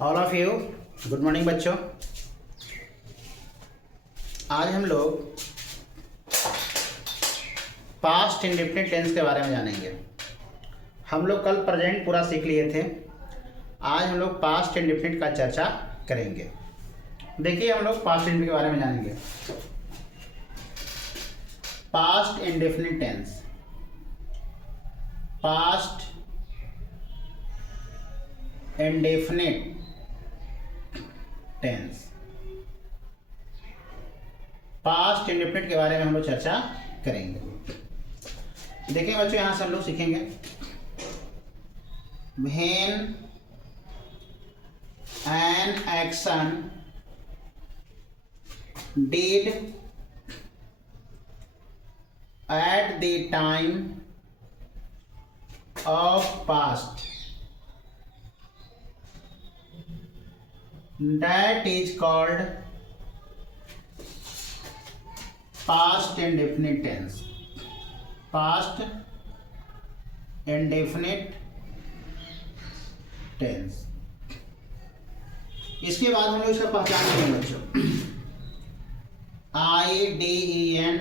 All of you good morning बच्चों। आज हम लोग पास्ट इंडेफिनिट टेंस के बारे में जानेंगे। हम लोग कल प्रेजेंट पूरा सीख लिए थे। आज हम लोग पास्ट इंडेफिनिट का चर्चा करेंगे। देखिए, हम लोग पास्ट इंडेफिनिट के बारे में जानेंगे। Past indefinite tense, past indefinite tense, past indefinite के बारे में हम लोग चर्चा करेंगे। देखिए बच्चों, यहां से हम लोग सीखेंगे when an action did at the time of past, that is called past indefinite tense। past indefinite tense। इसके बाद हम लोग इसका पहचान करेंगे बच्चों। IDENTIFICATION,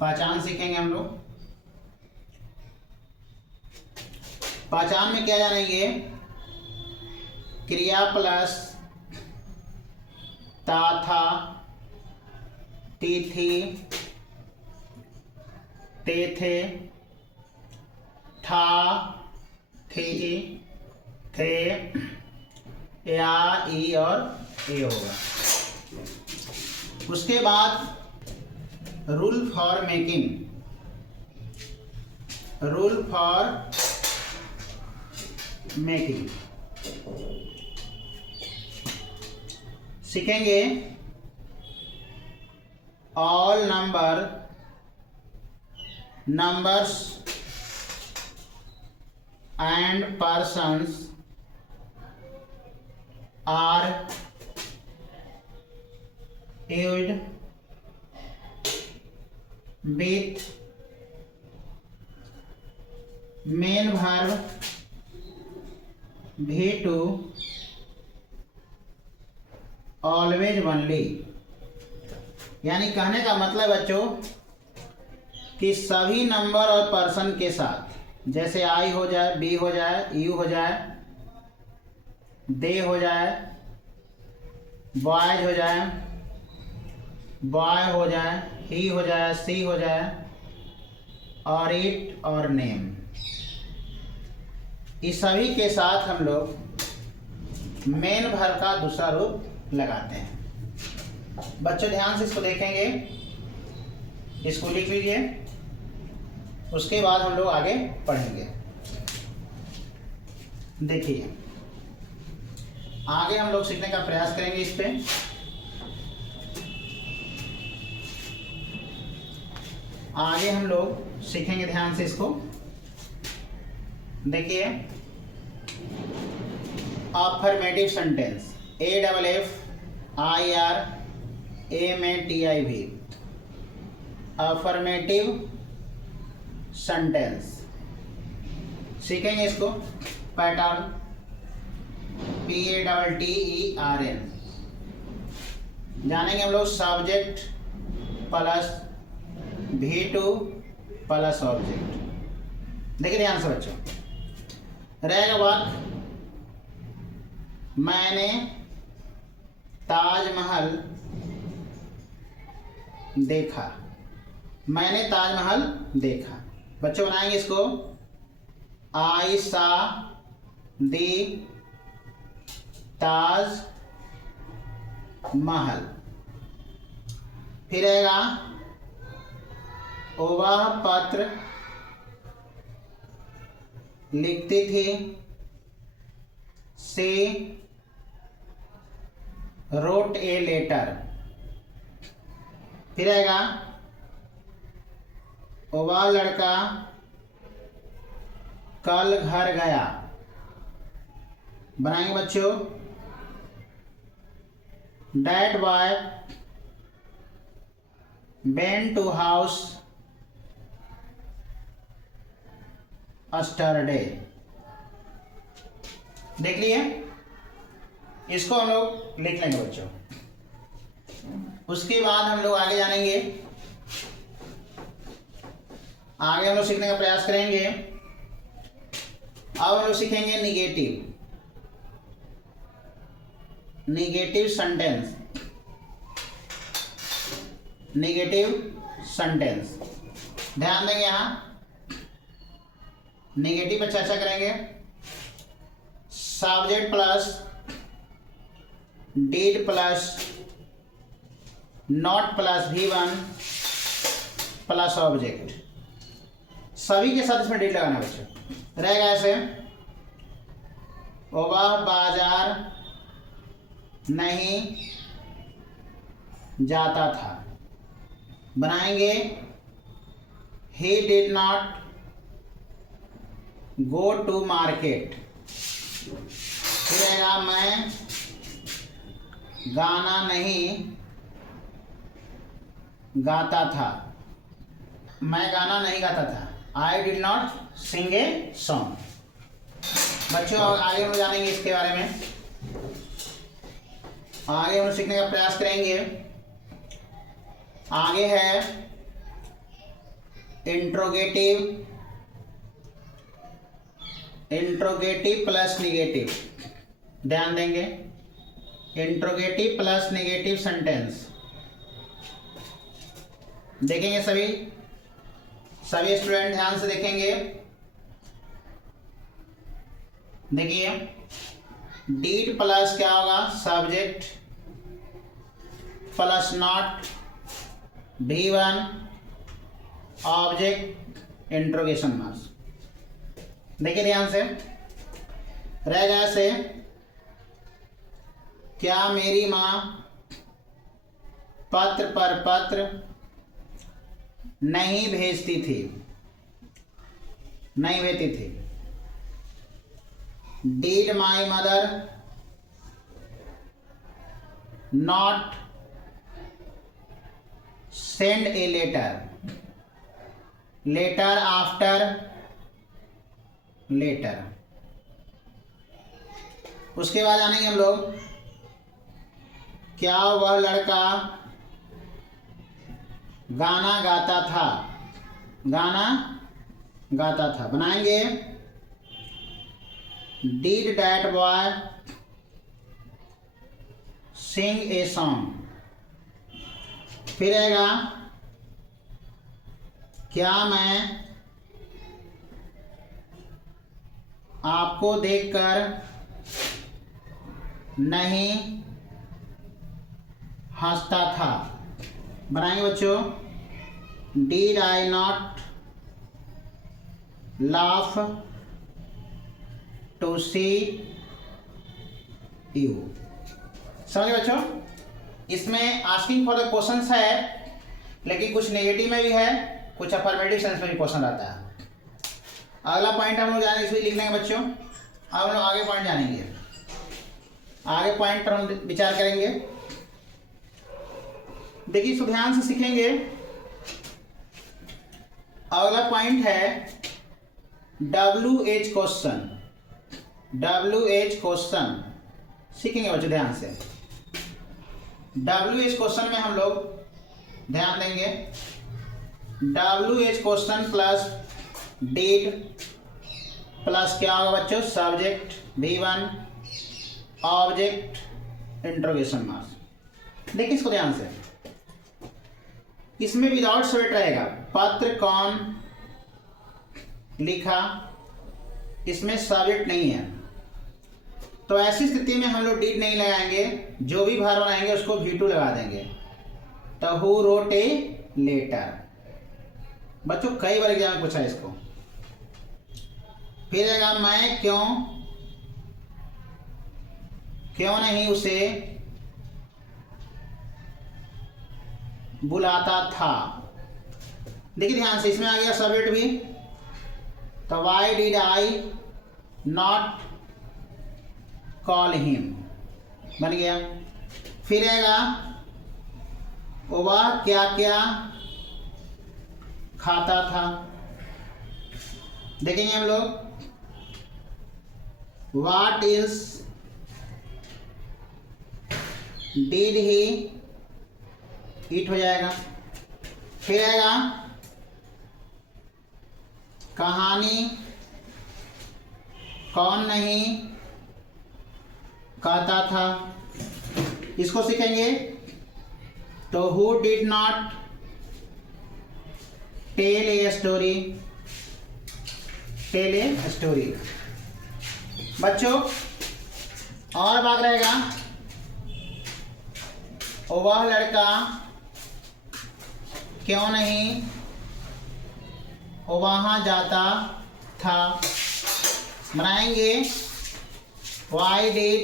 पहचान सीखेंगे हम लोग। पहचान में क्या जानेंगे? क्रिया प्लस ता था, ती थी, ते थे, था, थी, थे, या, ई और ए होगा। उसके बाद rule for making, rule for making सीखेंगे। All numbers and persons are used with main verb V2 always only. यानी कहने का मतलब बच्चों कि सभी नंबर और पर्सन के साथ, जैसे आई हो जाए, बी हो जाए, यू हो जाए, दे हो जाए, बॉयज हो जाए, बॉय हो जाए, ही हो जाए, सी हो जाए, और इट और नेम, इस सभी के साथ हम लोग मेन वर्ब का दूसरा रूप लगाते हैं। बच्चों ध्यान से इसको देखेंगे, इसको लिख लीजिए। उसके बाद हम लोग आगे पढ़ेंगे। देखिए, आगे हम लोग सीखने का प्रयास करेंगे। इस पे आगे हम लोग सीखेंगे, ध्यान से इसको देखिए। Affirmative sentence, AFFIRMATIV, affirmative sentence सीखेंगे। इसको पैटर्न PATTERN जानेंगे हम लोग। Subject plus V2 plus object. देखिए ध्यान से बच्चों, रहेगा वाक्य मैंने ताजमहल देखा। मैंने ताजमहल देखा। बच्चों बनाएंगे इसको। आई सा दी ताज महल। फिर रहेगा वह पत्र लिखती थी। से रोट ए लेटर। फिर आएगा वह लड़का कल घर गया। बनाएंगे बच्चों। That boy went to house yesterday. देख लिए, इसको हम लोग लिख लेंगे बच्चों। उसके बाद हम लोग आगे जानेंगे, आगे हम लोग सीखने का प्रयास करेंगे। अब हम लोग सीखेंगे निगेटिव सेंटेंस। निगेटिव सेंटेंस, ध्यान देंगे, यहां निगेटिव पर चर्चा करेंगे। Subject plus did plus not plus V1 plus object, सभी के साथ इसमें डिड लगाना बच्चों। रहेगा ऐसे, वह बाजार नहीं जाता था। बनाएंगे he did not go to market। फिर रहेगा मैं गाना नहीं गाता था। मैं गाना नहीं गाता था, I did not sing a song। बच्चों आगे हम जानेंगे इसके बारे में, आगे हम सीखने का प्रयास करेंगे। आगे है इंट्रोगेटिव प्लस निगेटिव, ध्यान देंगे, इंट्रोगेटिव प्लस निगेटिव सेंटेंस देखेंगे। सभी स्टूडेंट ध्यान से देखेंगे। देखिए, डीड प्लस क्या होगा, subject plus not V1 object interrogation marks. देखिए ध्यान से, रहेगा ऐसे, क्या मेरी माँ पत्र पर पत्र नहीं भेजती थी। Did my mother not send a letter after letter। उसके बाद आनेंगे हम लोग, क्या वह लड़का गाना गाता था। बनाएंगे Did that boy sing a song। फिर आएगा, क्या मैं आपको देखकर नहीं हंसता था। बनाएंगे बच्चों, Did I not laugh to see you। समझे बच्चों, इसमें आस्किंग फॉर द क्वेश्चंस है, लेकिन कुछ नेगेटिव में भी है, कुछ अफर्मेटिव सेंस में भी क्वेश्चन आता है। अगला पॉइंट हम लोग जानेंगे, इसमें लिख लेंगे बच्चों। अब हम लोग आगे पॉइंट जानेंगे, आगे पॉइंट पर हम विचार करेंगे। देखिए, इसको ध्यान से सीखेंगे। अगला पॉइंट है WH क्वेश्चन सीखेंगे बच्चों ध्यान से। WH क्वेश्चन में हम लोग ध्यान देंगे, WH question plus did plus क्या होगा बच्चों, subject V1 object interrogation marks. देखिए इसको ध्यान से, इसमें विदाउट सब्जेक्ट रहेगा, पत्र कौन लिखा, इसमें सब्जेक्ट नहीं है। तो ऐसी स्थिति में हम लोग डिड नहीं लगाएंगे, जो भी भार बनाएंगे उसको V2 लगा देंगे। तो हु रोट ए लेटर। बच्चों कई बार एग्जाम में पूछा है इसको। फिर आएगा, मैं क्यों नहीं उसे बुलाता था। देखिए ध्यान से, इसमें आ गया सब्जेक्ट भी, तो why did I not call him बन गया। फिर आएगा, वह क्या क्या खाता था। देखेंगे हम लोग व्हाट इज डिड ही ईट हो जाएगा। फिर आएगा कहानी कौन नहीं कहता था, इसको सीखेंगे। तो who did not tell a story, tell a story. बच्चों और भाग रहेगा वह लड़का क्यों नहीं वहां जाता था। बनाएंगे why did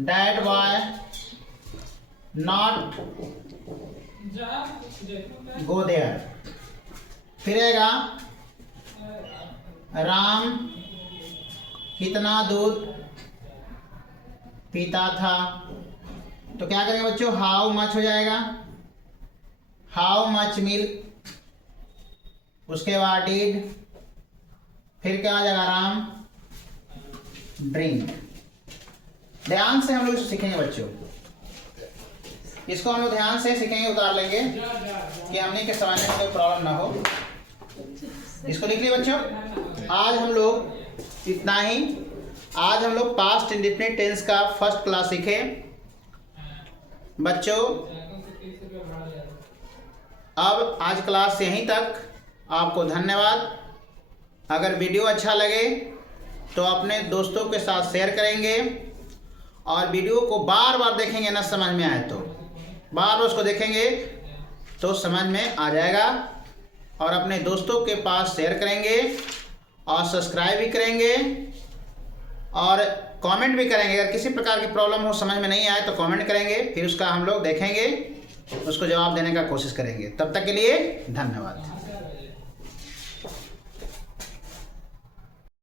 that boy not go there. फिर आएगा राम कितना दूध पीता था। तो क्या करेंगे बच्चों, हाउ मच हो जाएगा, हाउ मच मिल्क। उसके बाद डिड, फिर क्या आ जाएगा राम ड्रिंक। ध्यान से हम लोग सीखेंगे बच्चों, इसको हम लोग ध्यान से सीखेंगे, उतार लेंगे कि हमने के समझने में कोई प्रॉब्लम ना हो। इसको लिख लिए बच्चों। आज हम लोग इतना ही। आज हम लोग पास्ट इंडेफिनिट टेंस का फर्स्ट क्लास सीखे बच्चों। अब आज क्लास यहीं तक। आपको धन्यवाद। अगर वीडियो अच्छा लगे तो अपने दोस्तों के साथ शेयर करेंगे और वीडियो को बार बार देखेंगे, ना समझ में आए तो बार बार उसको देखेंगे तो समझ में आ जाएगा। और अपने दोस्तों के पास शेयर करेंगे और सब्सक्राइब भी करेंगे और कमेंट भी करेंगे। अगर किसी प्रकार की प्रॉब्लम हो, समझ में नहीं आए तो कमेंट करेंगे, फिर उसका हम लोग देखेंगे, उसको जवाब देने का कोशिश करेंगे। तब तक के लिए धन्यवाद।